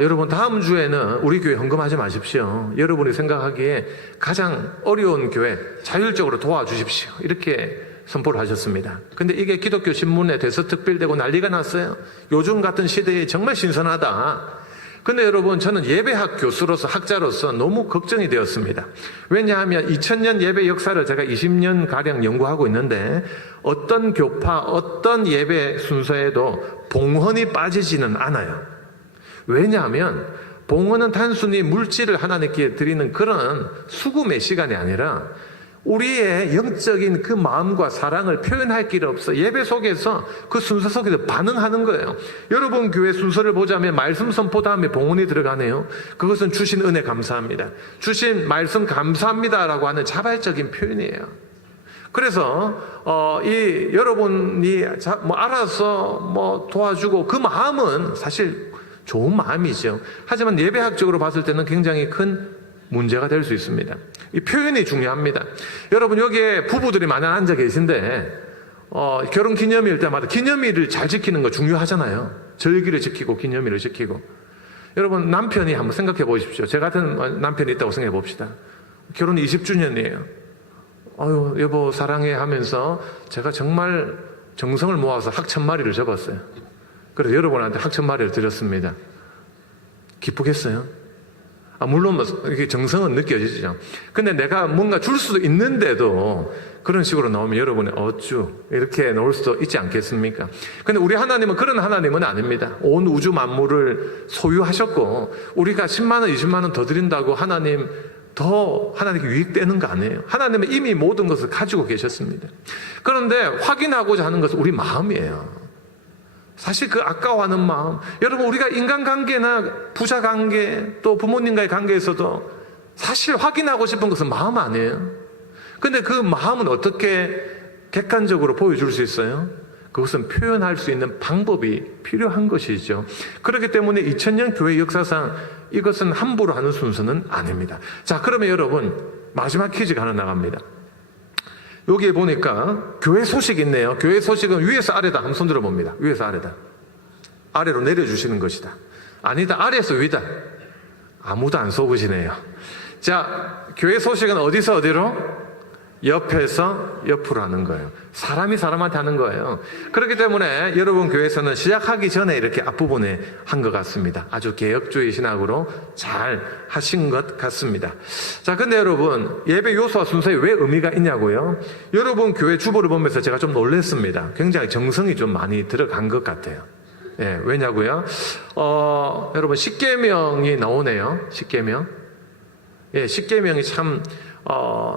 여러분, 다음 주에는 우리 교회 헌금하지 마십시오. 여러분이 생각하기에 가장 어려운 교회 자율적으로 도와주십시오. 이렇게 선포를 하셨습니다. 근데 이게 기독교 신문에 대서특필되고 난리가 났어요. 요즘 같은 시대에 정말 신선하다. 근데 여러분, 저는 예배학 교수로서, 학자로서 너무 걱정이 되었습니다. 왜냐하면 2000년 예배 역사를 제가 20년 가량 연구하고 있는데 어떤 교파, 어떤 예배 순서에도 봉헌이 빠지지는 않아요. 왜냐하면 봉헌은 단순히 물질을 하나님께 드리는 그런 수금의 시간이 아니라 우리의 영적인 그 마음과 사랑을 표현할 길이 없어 예배 속에서 그 순서 속에서 반응하는 거예요. 여러분 교회 순서를 보자면 말씀 선포 다음에 봉헌이 들어가네요. 그것은 주신 은혜 감사합니다. 주신 말씀 감사합니다라고 하는 자발적인 표현이에요. 그래서 여러분이 알아서 도와주고 그 마음은 사실 좋은 마음이죠. 하지만 예배학적으로 봤을 때는 굉장히 큰 문제가 될 수 있습니다. 이 표현이 중요합니다. 여러분, 여기에 부부들이 많이 앉아 계신데 결혼 기념일 때마다 기념일을 잘 지키는 거 중요하잖아요. 절기를 지키고 기념일을 지키고. 여러분, 남편이 한번 생각해 보십시오. 제 같은 남편이 있다고 생각해 봅시다. 결혼 20주년이에요. 아유, 여보 사랑해 하면서 제가 정말 정성을 모아서 학 1000마리를 접었어요. 그래서 여러분한테 학 1000마리를 드렸습니다. 기쁘겠어요? 물론 이게 정성은 느껴지죠. 근데 내가 뭔가 줄 수도 있는데도 그런 식으로 나오면 여러분이 어쭈 이렇게 놓을 수도 있지 않겠습니까? 근데 우리 하나님은 그런 하나님은 아닙니다. 온 우주 만물을 소유하셨고 우리가 10만 원, 20만 원 더 드린다고 하나님 더 하나님께 유익되는 거 아니에요. 하나님은 이미 모든 것을 가지고 계셨습니다. 그런데 확인하고자 하는 것은 우리 마음이에요. 사실 그 아까워하는 마음, 여러분 우리가 인간관계나 부자관계 또 부모님과의 관계에서도 사실 확인하고 싶은 것은 마음 아니에요. 근데 그 마음은 어떻게 객관적으로 보여줄 수 있어요? 그것은 표현할 수 있는 방법이 필요한 것이죠. 그렇기 때문에 2000년 교회 역사상 이것은 함부로 하는 순서는 아닙니다. 자, 그러면 여러분 마지막 퀴즈가 하나 나갑니다. 여기에 보니까 교회 소식이 있네요. 교회 소식은 위에서 아래다. 한번 손 들어봅니다. 위에서 아래다. 아래로 내려주시는 것이다. 아니다. 아래에서 위다. 아무도 안 속으시네요. 자, 교회 소식은 어디서 어디로? 옆에서 옆으로 하는 거예요. 사람이 사람한테 하는 거예요. 그렇기 때문에 여러분 교회에서는 시작하기 전에 이렇게 앞부분에 한 것 같습니다. 아주 개혁주의 신학으로 잘 하신 것 같습니다. 자, 근데 여러분 예배 요소와 순서에 왜 의미가 있냐고요? 여러분 교회 주보를 보면서 제가 좀 놀랐습니다. 굉장히 정성이 좀 많이 들어간 것 같아요. 예, 왜냐고요? 여러분 십계명이 나오네요. 십계명. 예, 십계명이 참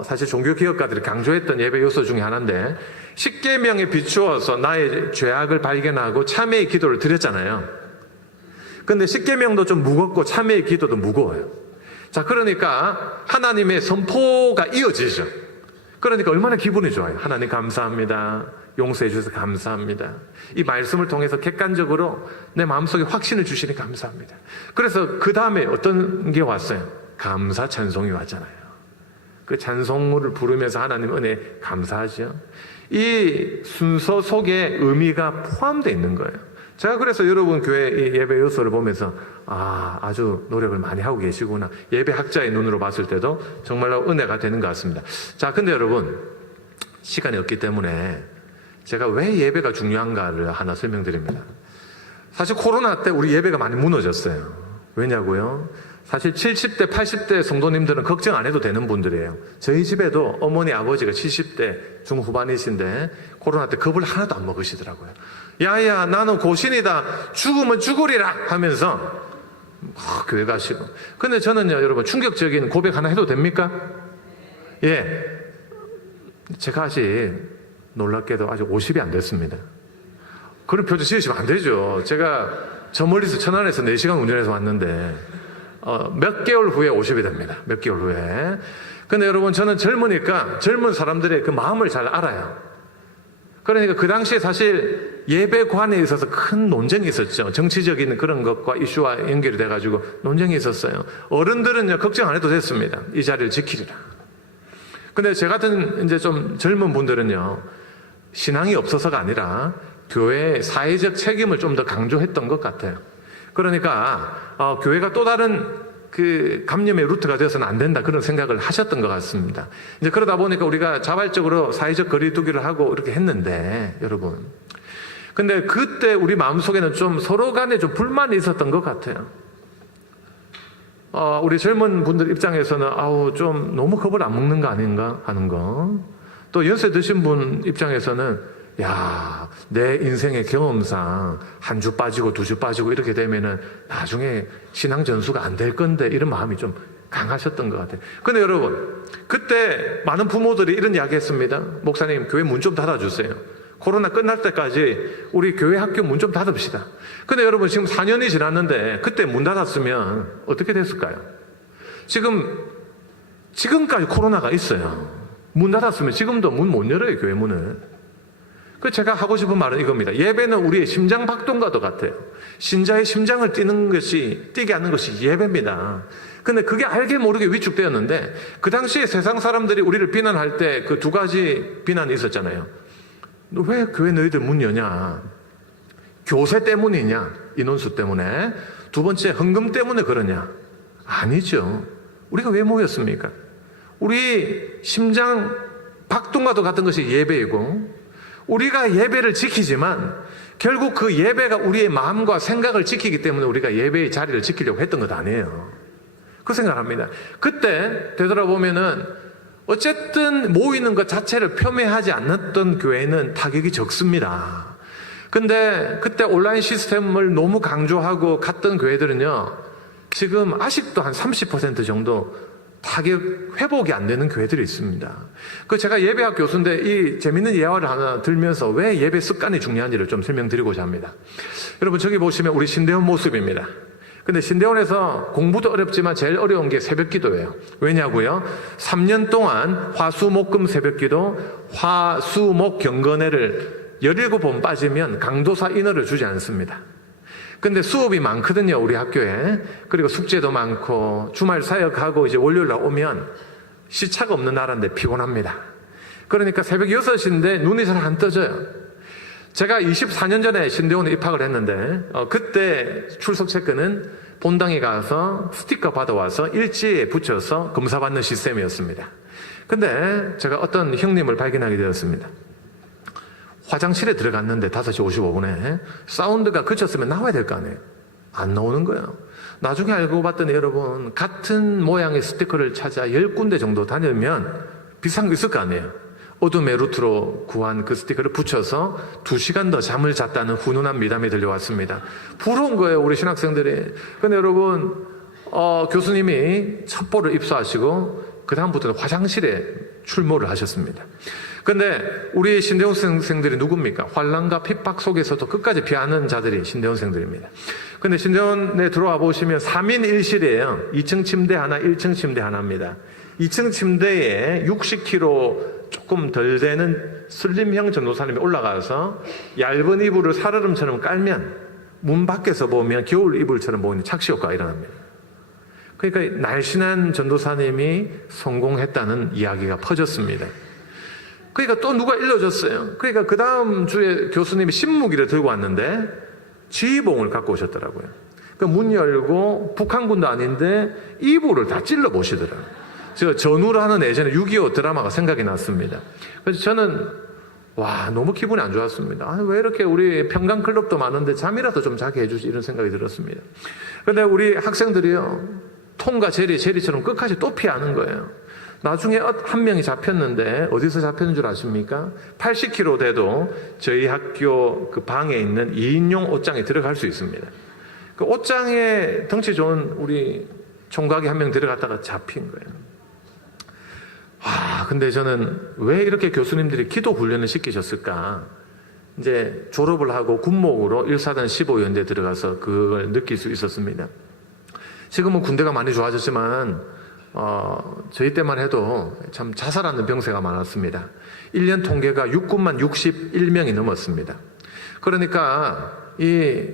사실 종교개혁가들이 강조했던 예배 요소 중에 하나인데 십계명에 비추어서 나의 죄악을 발견하고 참회의 기도를 드렸잖아요. 근데 십계명도 좀 무겁고 참회의 기도도 무거워요. 자, 그러니까 하나님의 선포가 이어지죠. 그러니까 얼마나 기분이 좋아요. 하나님 감사합니다. 용서해 주셔서 감사합니다. 이 말씀을 통해서 객관적으로 내 마음속에 확신을 주시니 감사합니다. 그래서 그 다음에 어떤 게 왔어요? 감사 찬송이 왔잖아요. 그 찬송을 부르면서 하나님 은혜 감사하죠. 이 순서 속에 의미가 포함되어 있는 거예요. 제가 그래서 여러분 교회 예배 요소를 보면서 아주 노력을 많이 하고 계시구나. 예배 학자의 눈으로 봤을 때도 정말로 은혜가 되는 것 같습니다. 자, 근데 여러분 시간이 없기 때문에 제가 왜 예배가 중요한가를 하나 설명드립니다. 사실 코로나 때 우리 예배가 많이 무너졌어요. 왜냐고요? 사실 70대, 80대 성도님들은 걱정 안 해도 되는 분들이에요. 저희 집에도 어머니, 아버지가 70대 중후반이신데 코로나 때 겁을 하나도 안 먹으시더라고요. 야야, 나는 고신이다. 죽으면 죽으리라 하면서 교회 가시고. 근데 저는요, 여러분, 충격적인 고백 하나 해도 됩니까? 예. 제가 아직 놀랍게도 아직 50이 안 됐습니다. 그런 표정 지으시면 안 되죠. 제가 저 멀리서 천안에서 4시간 운전해서 왔는데 몇 개월 후에 50이 됩니다. 몇 개월 후에. 근데 여러분, 저는 젊으니까 젊은 사람들의 그 마음을 잘 알아요. 그러니까 그 당시에 사실 예배관에 있어서 큰 논쟁이 있었죠. 정치적인 그런 것과 이슈와 연결이 돼가지고 논쟁이 있었어요. 어른들은요, 걱정 안 해도 됐습니다. 이 자리를 지키리라. 근데 제 같은 이제 좀 젊은 분들은요, 신앙이 없어서가 아니라 교회의 사회적 책임을 좀 더 강조했던 것 같아요. 그러니까 교회가 또 다른 그 감염의 루트가 되어서는 안 된다, 그런 생각을 하셨던 것 같습니다. 이제 그러다 보니까 우리가 자발적으로 사회적 거리두기를 하고 이렇게 했는데, 여러분, 근데 그때 우리 마음속에는 좀 서로 간에 좀 불만이 있었던 것 같아요. 우리 젊은 분들 입장에서는 좀 너무 겁을 안 먹는 거 아닌가 하는 거. 또 연세 드신 분 입장에서는 내 인생의 경험상 한 주 빠지고 2주 빠지고 이렇게 되면은 나중에 신앙 전수가 안 될 건데, 이런 마음이 좀 강하셨던 것 같아요. 근데 여러분, 그때 많은 부모들이 이런 이야기 했습니다. 목사님, 교회 문 좀 닫아주세요. 코로나 끝날 때까지 우리 교회 학교 문 좀 닫읍시다. 근데 여러분, 지금 4년이 지났는데 그때 문 닫았으면 어떻게 됐을까요? 지금까지 코로나가 있어요. 문 닫았으면 지금도 문 못 열어요, 교회 문을. 그 제가 하고 싶은 말은 이겁니다. 예배는 우리의 심장 박동과도 같아요. 신자의 심장을 뛰게 하는 것이 예배입니다. 근데 그게 알게 모르게 위축되었는데, 그 당시에 세상 사람들이 우리를 비난할 때 그 2가지 비난이 있었잖아요. 왜 교회 너희들 문 여냐? 교세 때문이냐? 인원수 때문에. 2번째, 헌금 때문에 그러냐? 아니죠. 우리가 왜 모였습니까? 우리 심장 박동과도 같은 것이 예배이고, 우리가 예배를 지키지만 결국 그 예배가 우리의 마음과 생각을 지키기 때문에 우리가 예배의 자리를 지키려고 했던 것 아니에요. 그 생각합니다. 그때 되돌아보면은 어쨌든 모이는 것 자체를 표매하지 않았던 교회는 타격이 적습니다. 근데 그때 온라인 시스템을 너무 강조하고 갔던 교회들은요, 지금 아직도 한 30% 정도 타격 회복이 안 되는 교회들이 있습니다. 제가 예배학 교수인데 이 재밌는 예화를 하나 들면서 왜 예배 습관이 중요한지를 좀 설명드리고자 합니다. 여러분, 저기 보시면 우리 신대원 모습입니다. 근데 신대원에서 공부도 어렵지만 제일 어려운 게 새벽 기도예요. 왜냐고요? 3년 동안 화수목금 새벽 기도, 화수목 경건회를 17번 빠지면 강도사 인허를 주지 않습니다. 근데 수업이 많거든요, 우리 학교에. 그리고 숙제도 많고 주말 사역하고 이제 월요일 날 오면 시차가 없는 나라인데 피곤합니다. 그러니까 새벽 6시인데 눈이 잘 안 떠져요. 제가 24년 전에 신대원에 입학을 했는데 그때 출석 체크는 본당에 가서 스티커 받아와서 일지에 붙여서 검사받는 시스템이었습니다. 근데 제가 어떤 형님을 발견하게 되었습니다. 화장실에 들어갔는데 5시 55분에 사운드가 그쳤으면 나와야 될 거 아니에요. 안 나오는 거예요. 나중에 알고 봤더니 여러분, 같은 모양의 스티커를 찾아 10군데 정도 다니면 비싼 거 있을 거 아니에요. 어둠의 루트로 구한 그 스티커를 붙여서 2시간 더 잠을 잤다는 훈훈한 미담이 들려왔습니다. 부러운 거예요, 우리 신학생들이. 근데 여러분, 교수님이 첩보를 입수하시고 그 다음부터는 화장실에 출몰을 하셨습니다. 근데 우리 신대원생들이 누굽니까? 환란과 핍박 속에서도 끝까지 피하는 자들이 신대원생들입니다. 근데 신대원에 들어와 보시면 3인 1실이에요. 2층 침대 하나, 1층 침대 하나입니다. 2층 침대에 60kg 조금 덜 되는 슬림형 전도사님이 올라가서 얇은 이불을 살얼음처럼 깔면 문 밖에서 보면 겨울 이불처럼 보이는 착시 효과가 일어납니다. 그러니까 날씬한 전도사님이 성공했다는 이야기가 퍼졌습니다. 그러니까 또 누가 일러줬어요. 그러니까 그 다음 주에 교수님이 신무기를 들고 왔는데 지휘봉을 갖고 오셨더라고요. 그 문 열고 북한군도 아닌데 이불을 다 찔러 보시더라고요. 제가 전우를 하는 예전에 6.25 드라마가 생각이 났습니다. 그래서 저는 너무 기분이 안 좋았습니다. 왜 이렇게 우리 평강클럽도 많은데 잠이라도 좀 자게 해주지 이런 생각이 들었습니다. 그런데 우리 학생들이요, 톰과 제리처럼 끝까지 또 피하는 거예요. 나중에 한 명이 잡혔는데 어디서 잡혔는 줄 아십니까? 80kg 돼도 저희 학교 그 방에 있는 2인용 옷장에 들어갈 수 있습니다. 그 옷장에 덩치 좋은 우리 총각이 한 명 들어갔다가 잡힌 거예요. 근데 저는 왜 이렇게 교수님들이 기도 훈련을 시키셨을까? 이제 졸업을 하고 군목으로 1사단 15연대 들어가서 그걸 느낄 수 있었습니다. 지금은 군대가 많이 좋아졌지만 저희 때만 해도 참 자살하는 병세가 많았습니다. 1년 통계가 육군만 61명이 넘었습니다. 그러니까 이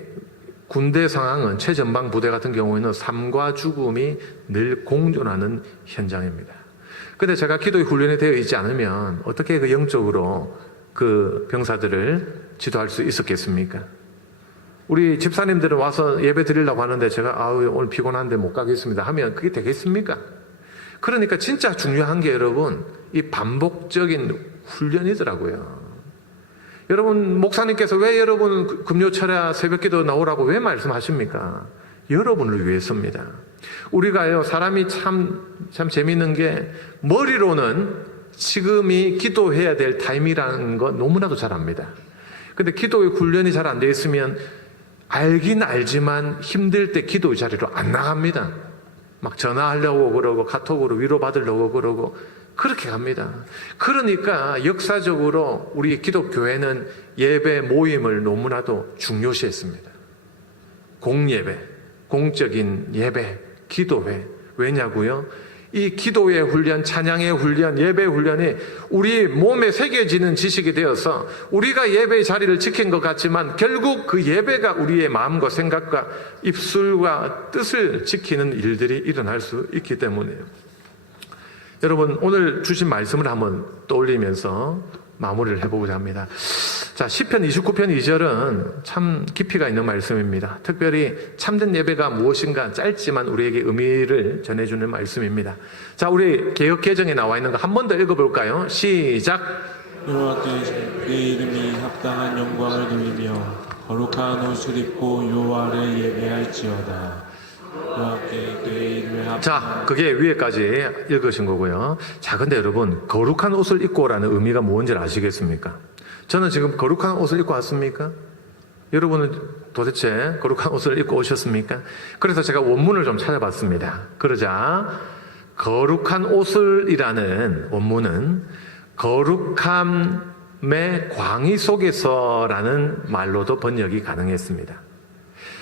군대 상황은 최전방 부대 같은 경우에는 삶과 죽음이 늘 공존하는 현장입니다. 근데 제가 기도의 훈련이 되어 있지 않으면 어떻게 그 영적으로 그 병사들을 지도할 수 있었겠습니까? 우리 집사님들은 와서 예배 드리려고 하는데 제가 오늘 피곤한데 못 가겠습니다 하면 그게 되겠습니까? 그러니까 진짜 중요한 게 여러분 이 반복적인 훈련이더라고요. 여러분 목사님께서 왜 여러분 금요철야 새벽기도 나오라고 왜 말씀하십니까? 여러분을 위해서입니다. 우리가요 사람이 참 재미있는 게 머리로는 지금이 기도해야 될 타임이라는 거 너무나도 잘 압니다. 근데 기도의 훈련이 잘 안 돼 있으면 알긴 알지만 힘들 때 기도의 자리로 안 나갑니다. 막 전화하려고 그러고 카톡으로 위로받으려고 그러고 그렇게 갑니다. 그러니까 역사적으로 우리 기독교회는 예배 모임을 너무나도 중요시했습니다. 공예배, 공적인 예배, 기도회. 왜냐고요? 이 기도의 훈련, 찬양의 훈련, 예배의 훈련이 우리 몸에 새겨지는 지식이 되어서 우리가 예배의 자리를 지킨 것 같지만 결국 그 예배가 우리의 마음과 생각과 입술과 뜻을 지키는 일들이 일어날 수 있기 때문이에요. 여러분 오늘 주신 말씀을 한번 떠올리면서 마무리를 해보고자 합니다. 자, 시편 29편 2절은 참 깊이가 있는 말씀입니다. 특별히 참된 예배가 무엇인가 짧지만 우리에게 의미를 전해주는 말씀입니다. 자, 우리 개역개정에 나와 있는 거 한 번 더 읽어볼까요? 시작. 여호와께 그의 이름이 합당한 영광을 돌리며 거룩한 옷을 입고 여호와 아래 예배할지어다. 여호와께 그의 이름을 자, 그게 위에까지 읽으신 거고요. 자, 근데 여러분 거룩한 옷을 입고라는 의미가 뭔지 아시겠습니까? 저는 지금 거룩한 옷을 입고 왔습니까? 여러분은 도대체 거룩한 옷을 입고 오셨습니까? 그래서 제가 원문을 좀 찾아봤습니다. 그러자 거룩한 옷을이라는 원문은 거룩함의 광의 속에서라는 말로도 번역이 가능했습니다.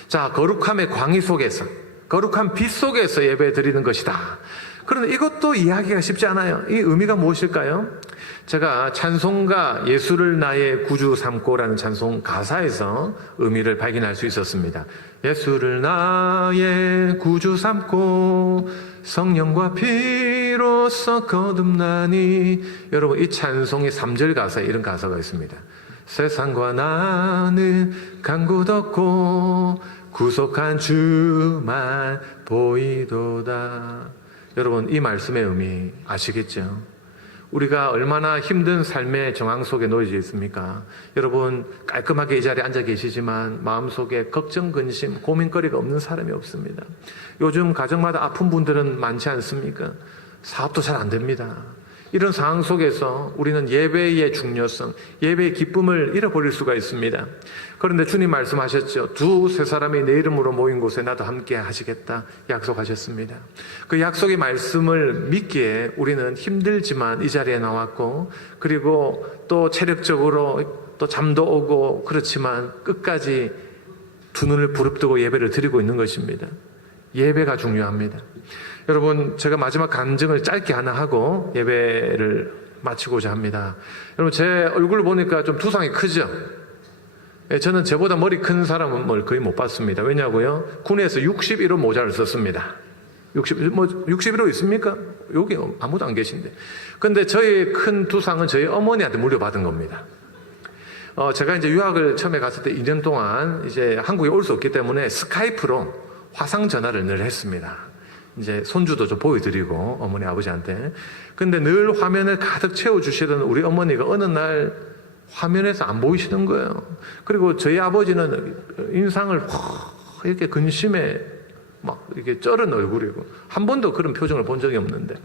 자, 거룩함의 광의 속에서, 거룩한 빛 속에서 예배 드리는 것이다. 그런데 이것도 이해하기가 쉽지 않아요. 이 의미가 무엇일까요? 제가 찬송가 예수를 나의 구주 삼고라는 찬송 가사에서 의미를 발견할 수 있었습니다. 예수를 나의 구주 삼고 성령과 피로써 거듭나니. 여러분 이 찬송의 3절 가사에 이런 가사가 있습니다. 세상과 나는 간구없고 구속한 주만 보이도다. 여러분 이 말씀의 의미 아시겠죠? 우리가 얼마나 힘든 삶의 정황 속에 놓여져 있습니까? 여러분 깔끔하게 이 자리에 앉아 계시지만 마음속에 걱정, 근심, 고민거리가 없는 사람이 없습니다. 요즘 가정마다 아픈 분들은 많지 않습니까? 사업도 잘 안 됩니다. 이런 상황 속에서 우리는 예배의 중요성, 예배의 기쁨을 잃어버릴 수가 있습니다. 그런데 주님 말씀하셨죠. 두세 사람이 내 이름으로 모인 곳에 나도 함께 하시겠다 약속하셨습니다. 그 약속의 말씀을 믿기에 우리는 힘들지만 이 자리에 나왔고, 그리고 또 체력적으로 또 잠도 오고 그렇지만 끝까지 두 눈을 부릅뜨고 예배를 드리고 있는 것입니다. 예배가 중요합니다. 여러분, 제가 마지막 간증을 짧게 하나 하고 예배를 마치고자 합니다. 여러분, 제 얼굴 보니까 좀 두상이 크죠? 저는 저보다 머리 큰 사람은 거의 못 봤습니다. 왜냐고요? 군에서 61호 모자를 썼습니다. 61호 있습니까? 여기 아무도 안 계신데. 근데 저의 큰 두상은 저희 어머니한테 물려받은 겁니다. 제가 이제 유학을 처음에 갔을 때 2년 동안 이제 한국에 올 수 없기 때문에 스카이프로 화상 전화를 늘 했습니다. 이제 손주도 좀 보여드리고 어머니 아버지한테. 근데 늘 화면을 가득 채워주시던 우리 어머니가 어느 날 화면에서 안 보이시는 거예요. 그리고 저희 아버지는 인상을 이렇게 근심에 막 이렇게 쩔은 얼굴이고 한 번도 그런 표정을 본 적이 없는데,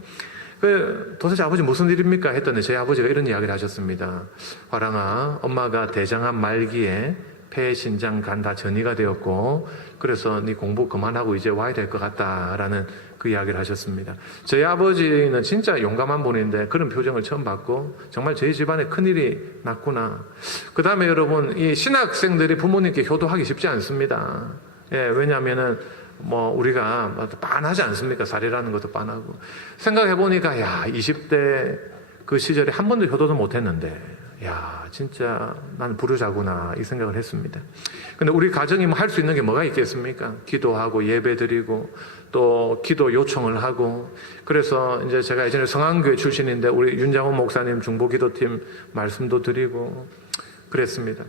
도대체 아버지 무슨 일입니까? 했더니 저희 아버지가 이런 이야기를 하셨습니다. 화랑아, 엄마가 대장암 말기에 폐, 신장, 간 다 전이가 되었고 그래서 네 공부 그만하고 이제 와야 될 것 같다라는 그 이야기를 하셨습니다. 저희 아버지는 진짜 용감한 분인데 그런 표정을 처음 봤고 정말 저희 집안에 큰일이 났구나. 그 다음에 여러분, 이 신학생들이 부모님께 효도하기 쉽지 않습니다. 예, 왜냐하면은 우리가 빤하지 않습니까? 살이라는 것도 빤하고. 생각해보니까 20대 그 시절에 한 번도 효도도 못했는데 진짜 나는 불효자구나 이 생각을 했습니다. 근데 우리 가정이 할 수 있는 게 뭐가 있겠습니까? 기도하고 예배드리고 또 기도 요청을 하고. 그래서 이제 제가 예전에 성안교회 출신인데 우리 윤장훈 목사님 중보기도팀 말씀도 드리고 그랬습니다.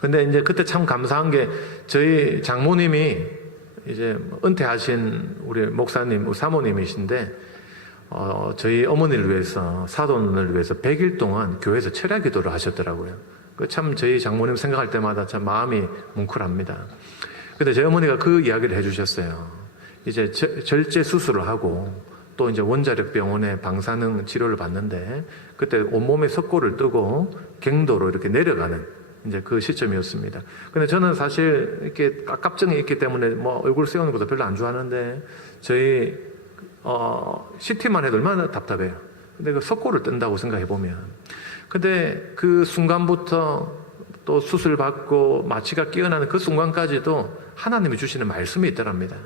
근데 이제 그때 참 감사한 게 저희 장모님이 이제 은퇴하신 우리 목사님, 우리 사모님이신데 저희 어머니를 위해서, 사돈을 위해서 100일 동안 교회에서 철야 기도를 하셨더라고요. 참 저희 장모님 생각할 때마다 참 마음이 뭉클합니다. 근데 저희 어머니가 그 이야기를 해주셨어요. 이제 절제 수술을 하고 또 이제 원자력 병원에 방사능 치료를 받는데 그때 온몸에 석고를 뜨고 갱도로 이렇게 내려가는 이제 그 시점이었습니다. 근데 저는 사실 이렇게 깝깝증이 있기 때문에 얼굴 세우는 것도 별로 안 좋아하는데 저희 CT만 해도 얼마나 답답해요. 근데 그 석고를 뜬다고 생각해 보면, 근데 그 순간부터 또 수술 받고 마취가 깨어나는 그 순간까지도 하나님이 주시는 말씀이 있더랍니다.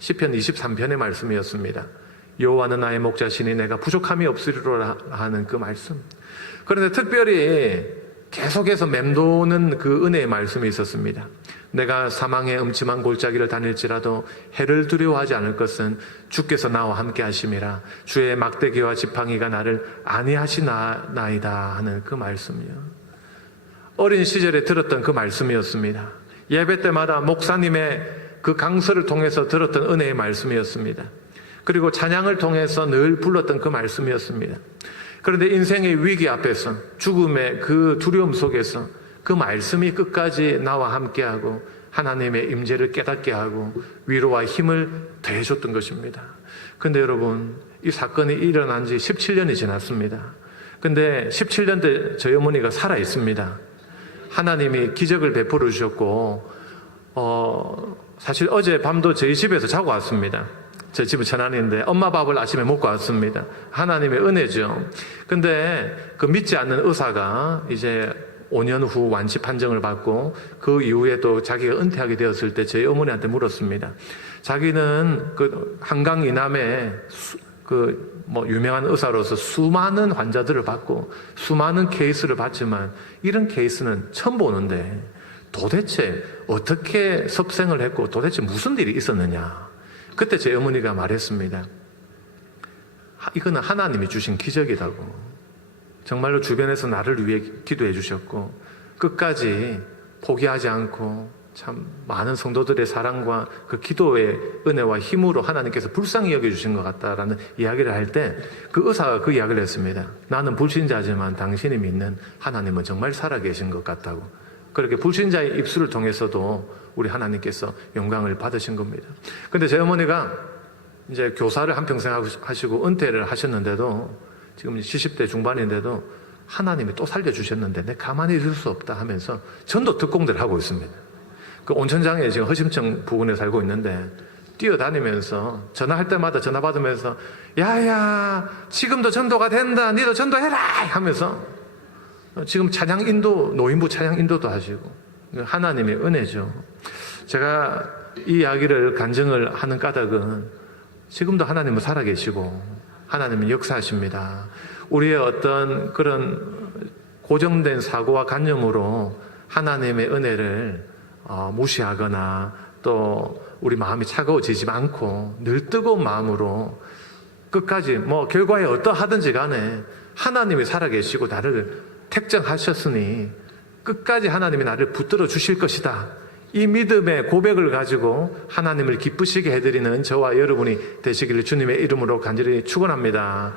시편 23편의 말씀이었습니다. 여호와는 나의 목자시니 내가 부족함이 없으리로라 하는 그 말씀. 그런데 특별히 계속해서 맴도는 그 은혜의 말씀이 있었습니다. 내가 사망의 음침한 골짜기를 다닐지라도 해를 두려워하지 않을 것은 주께서 나와 함께 하심이라. 주의 막대기와 지팡이가 나를 안위하시나이다 하는 그 말씀이요. 어린 시절에 들었던 그 말씀이었습니다. 예배 때마다 목사님의 그 강서를 통해서 들었던 은혜의 말씀이었습니다. 그리고 찬양을 통해서 늘 불렀던 그 말씀이었습니다. 그런데 인생의 위기 앞에서, 죽음의 그 두려움 속에서 그 말씀이 끝까지 나와 함께하고 하나님의 임재를 깨닫게 하고 위로와 힘을 더해줬던 것입니다. 근데 여러분, 이 사건이 일어난 지 17년이 지났습니다. 근데 17년 때 저희 어머니가 살아 있습니다. 하나님이 기적을 베풀어 주셨고, 사실 어제 밤도 저희 집에서 자고 왔습니다. 제 집은 천안인데 엄마 밥을 아침에 먹고 왔습니다. 하나님의 은혜죠. 근데 그 믿지 않는 의사가 이제 5년 후 완치 판정을 받고 그 이후에 또 자기가 은퇴하게 되었을 때 저희 어머니한테 물었습니다. 자기는 그 한강 이남에 유명한 의사로서 수많은 환자들을 받고 수많은 케이스를 봤지만 이런 케이스는 처음 보는데 도대체 어떻게 섭생을 했고 도대체 무슨 일이 있었느냐. 그때 제 어머니가 말했습니다. 이거는 하나님이 주신 기적이라고. 정말로 주변에서 나를 위해 기도해 주셨고 끝까지 포기하지 않고 참 많은 성도들의 사랑과 그 기도의 은혜와 힘으로 하나님께서 불쌍히 여겨주신 것 같다라는 이야기를 할 때 그 의사가 그 이야기를 했습니다. 나는 불신자지만 당신이 믿는 하나님은 정말 살아계신 것 같다고. 그렇게 불신자의 입술을 통해서도 우리 하나님께서 영광을 받으신 겁니다. 근데 제 어머니가 이제 교사를 한평생 하시고 은퇴를 하셨는데도 지금 70대 중반인데도 하나님이 또 살려주셨는데 내 가만히 있을 수 없다 하면서 전도 특공대를 하고 있습니다. 그 온천장에 지금 허심청 부근에 살고 있는데 뛰어다니면서 전화할 때마다 전화 받으면서 야야 지금도 전도가 된다 니도 전도해라 하면서 지금 찬양 인도 노인부 찬양 인도도 하시고 하나님의 은혜죠. 제가 이 이야기를 간증을 하는 까닭은 지금도 하나님은 살아계시고 하나님은 역사하십니다. 우리의 어떤 그런 고정된 사고와 관념으로 하나님의 은혜를 무시하거나 또 우리 마음이 차가워지지 않고 늘 뜨거운 마음으로 끝까지 결과에 어떠하든지 간에 하나님이 살아계시고 나를 택정하셨으니 끝까지 하나님이 나를 붙들어 주실 것이다. 이 믿음의 고백을 가지고 하나님을 기쁘시게 해드리는 저와 여러분이 되시기를 주님의 이름으로 간절히 축원합니다.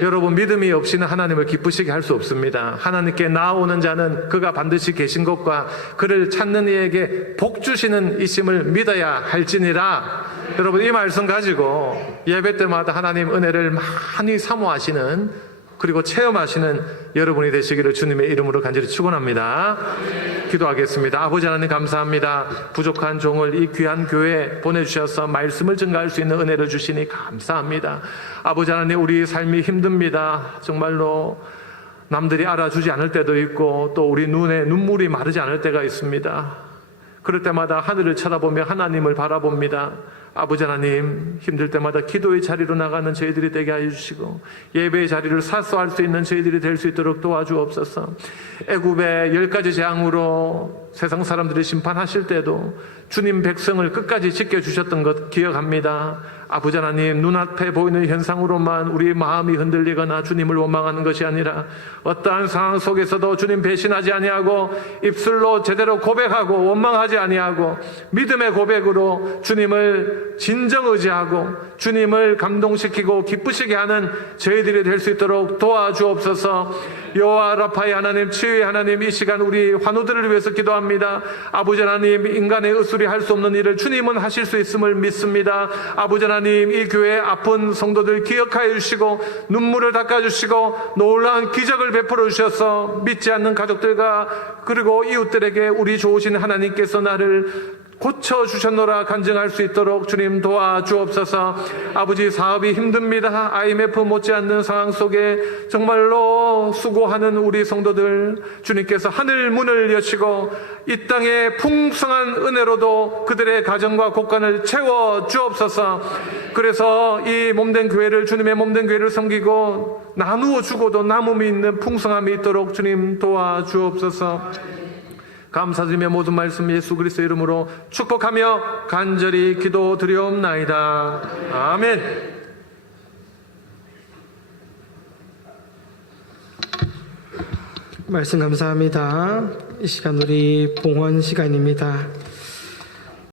여러분 믿음이 없이는 하나님을 기쁘시게 할 수 없습니다. 하나님께 나오는 자는 그가 반드시 계신 것과 그를 찾는 이에게 복 주시는 이심을 믿어야 할지니라. 여러분 이 말씀 가지고 예배 때마다 하나님 은혜를 많이 사모하시는 그리고 체험하시는 여러분이 되시기를 주님의 이름으로 간절히 축원합니다. 기도하겠습니다. 아버지 하나님 감사합니다. 부족한 종을 이 귀한 교회에 보내주셔서 말씀을 증가할 수 있는 은혜를 주시니 감사합니다. 아버지 하나님 우리 삶이 힘듭니다. 정말로 남들이 알아주지 않을 때도 있고 또 우리 눈에 눈물이 마르지 않을 때가 있습니다. 그럴 때마다 하늘을 쳐다보며 하나님을 바라봅니다. 아버지 하나님 힘들 때마다 기도의 자리로 나가는 저희들이 되게 하여 주시고 예배의 자리를 사수할 수 있는 저희들이 될 수 있도록 도와주옵소서. 애굽의 10가지 재앙으로 세상 사람들을 심판하실 때도 주님 백성을 끝까지 지켜주셨던 것 기억합니다. 아버지 하나님 눈앞에 보이는 현상으로만 우리 마음이 흔들리거나 주님을 원망하는 것이 아니라 어떠한 상황 속에서도 주님 배신하지 아니하고 입술로 제대로 고백하고 원망하지 아니하고 믿음의 고백으로 주님을 진정 의지하고 주님을 감동시키고 기쁘시게 하는 저희들이 될 수 있도록 도와주옵소서. 여호와 라파의 하나님 치유의 하나님 이 시간 우리 환우들을 위해서 기도합니다. 아버지 하나님 인간의 의술이 할 수 없는 일을 주님은 하실 수 있음을 믿습니다. 아버지 하나님 이 교회 아픈 성도들 기억하여 주시고 눈물을 닦아주시고 놀라운 기적을 베풀어 주셔서 믿지 않는 가족들과 그리고 이웃들에게 우리 좋으신 하나님께서 나를 고쳐주셨노라 간증할 수 있도록 주님 도와주옵소서. 아버지 사업이 힘듭니다. IMF 못지않는 상황 속에 정말로 수고하는 우리 성도들 주님께서 하늘 문을 여시고 이 땅의 풍성한 은혜로도 그들의 가정과 곳간을 채워주옵소서. 그래서 이 몸된 교회를 주님의 몸된 교회를 섬기고 나누어 주고도 남음이 있는 풍성함이 있도록 주님 도와주옵소서. 감사드리며 모든 말씀 예수 그리스도 이름으로 축복하며 간절히 기도드리옵나이다. 아멘. 말씀 감사합니다. 이 시간 우리 봉헌 시간입니다.